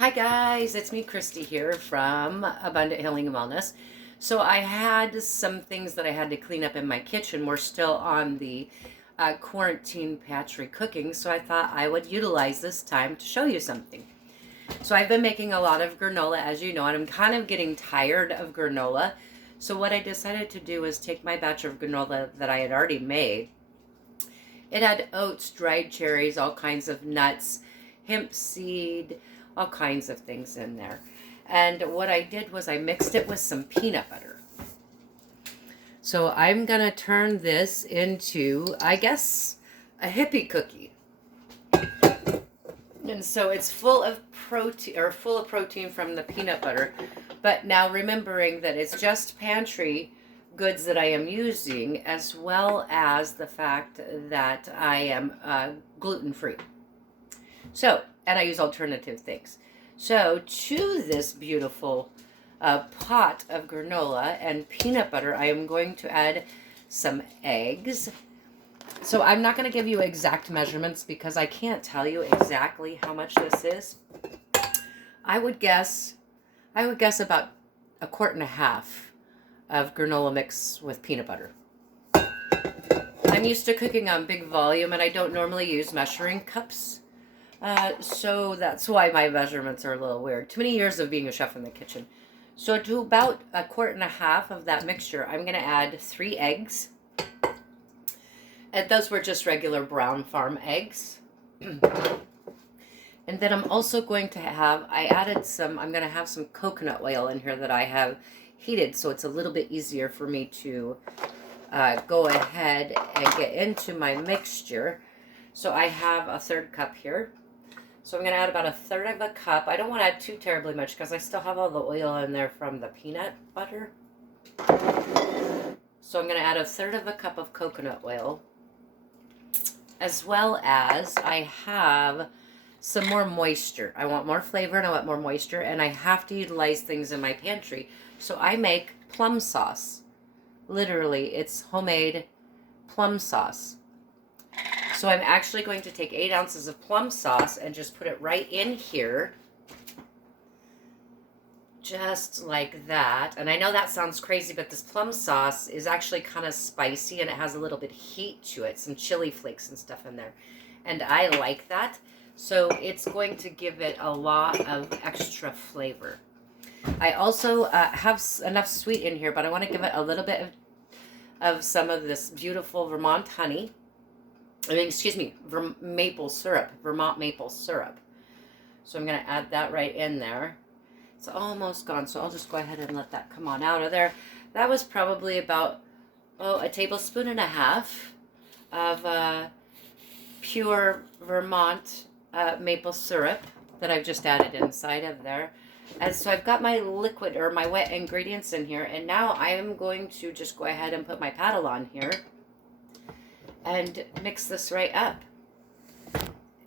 Hi guys, it's me Christy here from Abundant Healing and Wellness. So I had some things that I had to clean up in my kitchen. We're still on the quarantine pantry cooking, so I thought I would utilize this time to show you something. So I've been making a lot of granola, as you know, and I'm kind of getting tired of granola. So what I decided to do was take my batch of granola that I had already made. It had oats, dried cherries, all kinds of nuts, hemp seed, all kinds of things in there. And what I did was I mixed it with some peanut butter. So I'm going to turn this into, I guess, a hippie cookie. And so it's full of protein from the peanut butter. But now remembering that it's just pantry goods that I am using, as well as the fact that I am gluten-free. So, and I use alternative things. So to this beautiful pot of granola and peanut butter, I am going to add some eggs. So I'm not going to give you exact measurements because I can't tell you exactly how much this is. I would guess about a quart and a half of granola mix with peanut butter. I'm used to cooking on big volume and I don't normally use measuring cups. So that's why my measurements are a little weird. Too many years of being a chef in the kitchen. So to about a quart and a half of that mixture, I'm going to add 3 eggs. And those were just regular brown farm eggs. And then I'm also going to have, I'm going to have some coconut oil in here that I have heated, so it's a little bit easier for me to go ahead and get into my mixture. So I have a 1/3 cup here. So I'm going to add about a 1/3 of a cup. I don't want to add too terribly much because I still have all the oil in there from the peanut butter. So I'm going to add a 1/3 of a cup of coconut oil. As well as I have some more moisture. I want more flavor and I want more moisture, and I have to utilize things in my pantry. So I make plum sauce. Literally, it's homemade plum sauce. So I'm actually going to take 8 ounces of plum sauce and just put it right in here. Just like that. And I know that sounds crazy, but this plum sauce is actually kind of spicy and it has a little bit of heat to it. Some chili flakes and stuff in there. And I like that. So it's going to give it a lot of extra flavor. I also have enough sweet in here, but I want to give it a little bit of some of this beautiful Vermont honey. Maple syrup, Vermont maple syrup. So I'm going to add that right in there. It's almost gone, so I'll just go ahead and let that come on out of there. That was probably about, a tablespoon and a half of pure Vermont maple syrup that I've just added inside of there. And so I've got my liquid or my wet ingredients in here, and now I am going to just go ahead and put my paddle on here and mix this right up.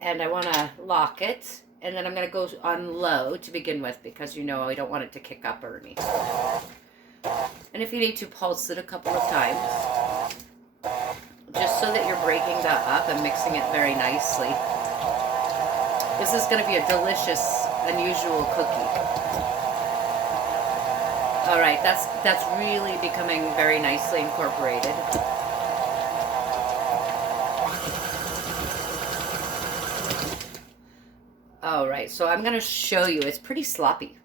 And I want to lock it, and then I'm going to go on low to begin with because I don't want it to kick up or anything. And if you need to, pulse it a couple of times just so that you're breaking that up and mixing it very nicely. This is going to be a delicious, unusual cookie. All right, that's really becoming very nicely incorporated. All right, so I'm going to show you. It's pretty sloppy.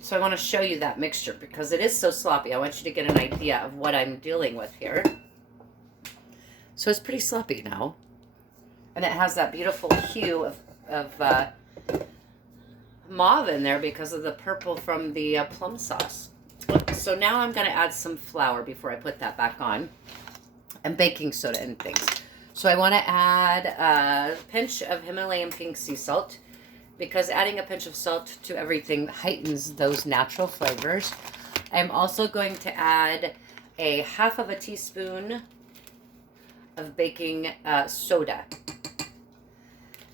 So I want to show you that mixture because it is so sloppy. I want you to get an idea of what I'm dealing with here. So it's pretty sloppy now. And it has that beautiful hue of mauve in there because of the purple from the plum sauce. So now I'm going to add some flour before I put that back on, and baking soda and things. So I want to add a pinch of Himalayan pink sea salt because adding a pinch of salt to everything heightens those natural flavors. I'm also going to add a 1/2 teaspoon of baking soda.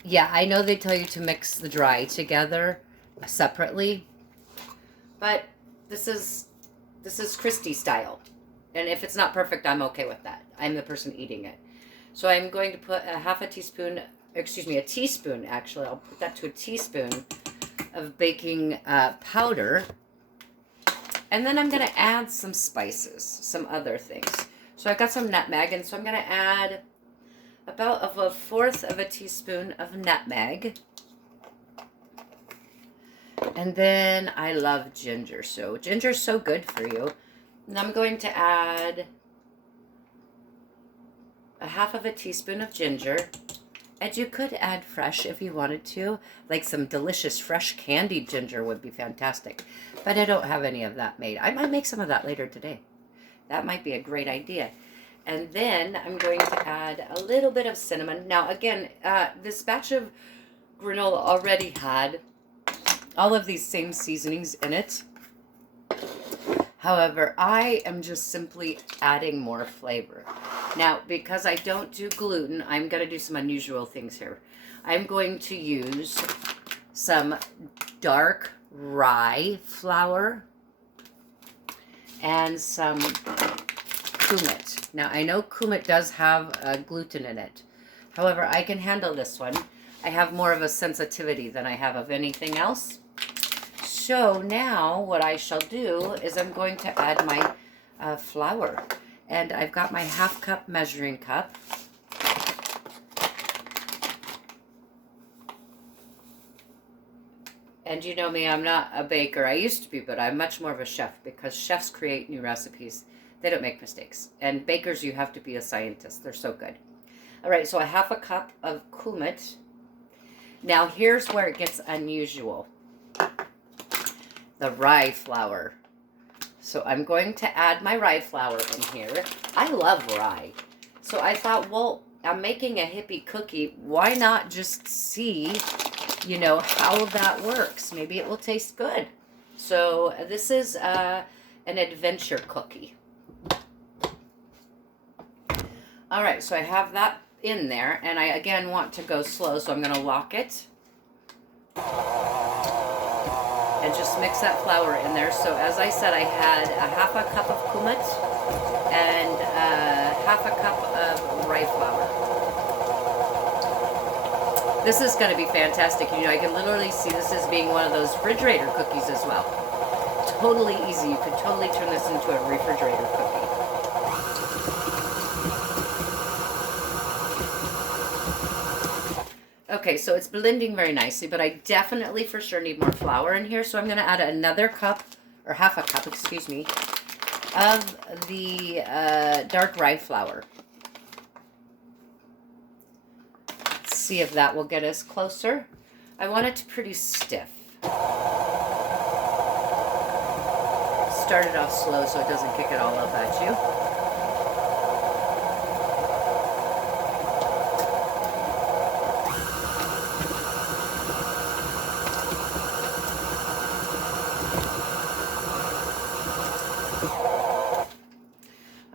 Yeah, I know they tell you to mix the dry together separately, but this is Christy style. And if it's not perfect, I'm okay with that. I'm the person eating it. So I'm going to put a 1/2 teaspoon excuse me, a teaspoon, actually. I'll put that to a teaspoon of baking powder. And then I'm going to add some spices, some other things. So I've got some nutmeg, and so I'm going to add about a fourth of a teaspoon of nutmeg. And then I love ginger, so ginger's so good for you. And I'm going to add a half of a teaspoon of ginger. And you could add fresh if you wanted to. Like some delicious fresh candied ginger would be fantastic. But I don't have any of that made. I might make some of that later today. That might be a great idea. And then I'm going to add a little bit of cinnamon. Now again, this batch of granola already had all of these same seasonings in it. However, I am just simply adding more flavor. Now, because I don't do gluten, I'm going to do some unusual things here. I'm going to use some dark rye flour and some kumut. Now, I know kumut does have gluten in it. However, I can handle this one. I have more of a sensitivity than I have of anything else. So now what I shall do is I'm going to add my flour. And I've got my half cup measuring cup. And you know me, I'm not a baker. I used to be, but I'm much more of a chef because chefs create new recipes. They don't make mistakes. And bakers, you have to be a scientist. They're so good. All right, so a half a cup of kumut. Now here's where it gets unusual. The rye flour. So I'm going to add my rye flour in here. I love rye. So I thought, well, I'm making a hippie cookie. Why not just see, you know, how that works? Maybe it will taste good. So this is an adventure cookie. All right, so I have that in there. And I, again, want to go slow, so I'm going to lock it. And just mix that flour in there. So as I said, I had a half a cup of kumut and half a cup of rye flour. This is going to be fantastic. You know, I can literally see this as being one of those refrigerator cookies as well. Totally easy. You could totally turn this into a refrigerator cookie. Okay, so it's blending very nicely, but I definitely for sure need more flour in here. So I'm going to add another cup, or half a cup, excuse me, of the dark rye flour. Let's see if that will get us closer. I want it pretty stiff. Start it off slow so it doesn't kick it all up at you.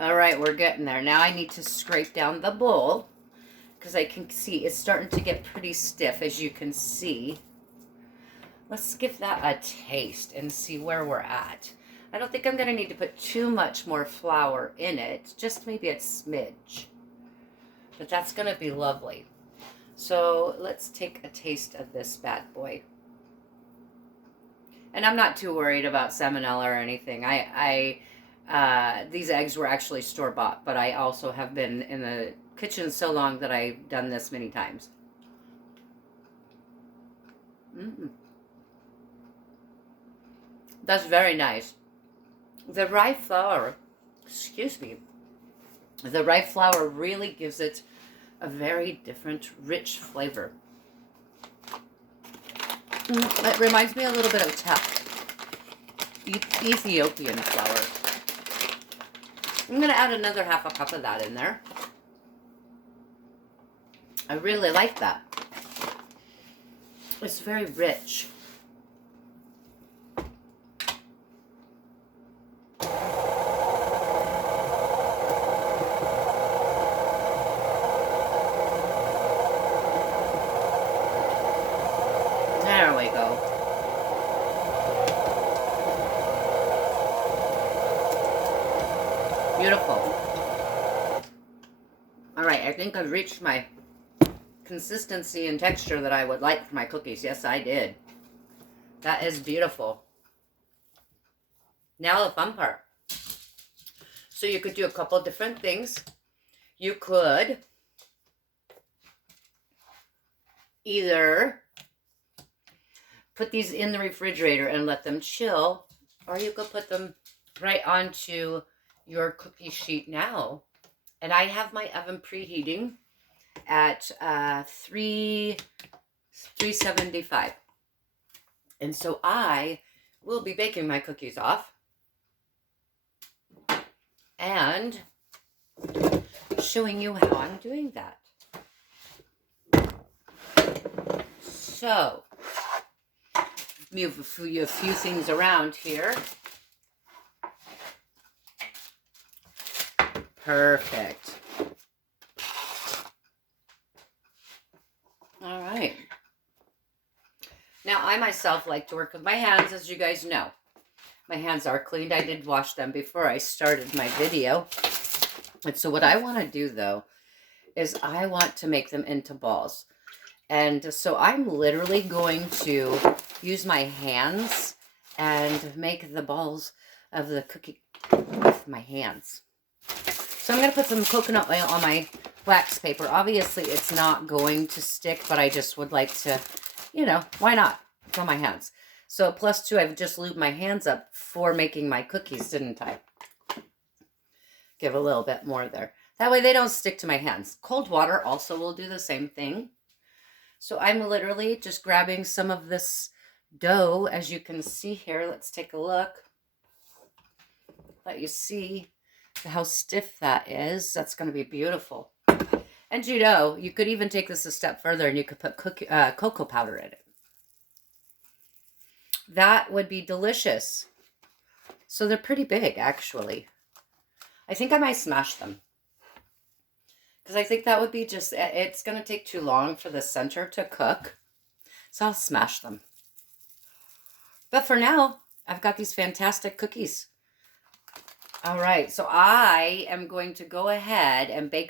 All right, we're getting there. Now I need to scrape down the bowl because I can see it's starting to get pretty stiff, as you can see. Let's give that a taste and see where we're at. I don't think I'm going to need to put too much more flour in it, just maybe a smidge. But that's going to be lovely. So let's take a taste of this bad boy. And I'm not too worried about salmonella or anything. These eggs were actually store-bought, but I also have been in the kitchen so long that I've done this many times. That's very nice. The rye flour, excuse me, the rye flour really gives it a very different, rich flavor. It reminds me a little bit of Ethiopian flour. I'm going to add another half a cup of that in there. I really like that. It's very rich. There we go. Beautiful. All right, I think I've reached my consistency and texture that I would like for my cookies. Yes, I did. That is beautiful. Now the fun part. So you could do a couple different things. You could either put these in the refrigerator and let them chill, or you could put them right onto your cookie sheet now. And I have my oven preheating at 375. And so I will be baking my cookies off and showing you how I'm doing that. So, move a few things around here. Perfect. All right. Now, I myself like to work with my hands, as you guys know. My hands are cleaned. I did wash them before I started my video. And so what I want to do, though, is I want to make them into balls. And so I'm literally going to use my hands and make the balls of the cookie with my hands. So I'm going to put some coconut oil on my wax paper. Obviously, it's not going to stick, but I just would like to, you know, why not? It's on my hands. So plus 2, I've just lubed my hands up for making my cookies, didn't I? Give a little bit more there. That way they don't stick to my hands. Cold water also will do the same thing. So I'm literally just grabbing some of this dough, as you can see here. Let's take a look. Let you see how stiff that is. That's going to be beautiful. And you know, you could even take this a step further and you could put cocoa powder in it. That would be delicious. So they're pretty big, actually. I think I might smash them. Because I think that would be just, it's going to take too long for the center to cook. So I'll smash them. But for now, I've got these fantastic cookies. All right, so I am going to go ahead and bake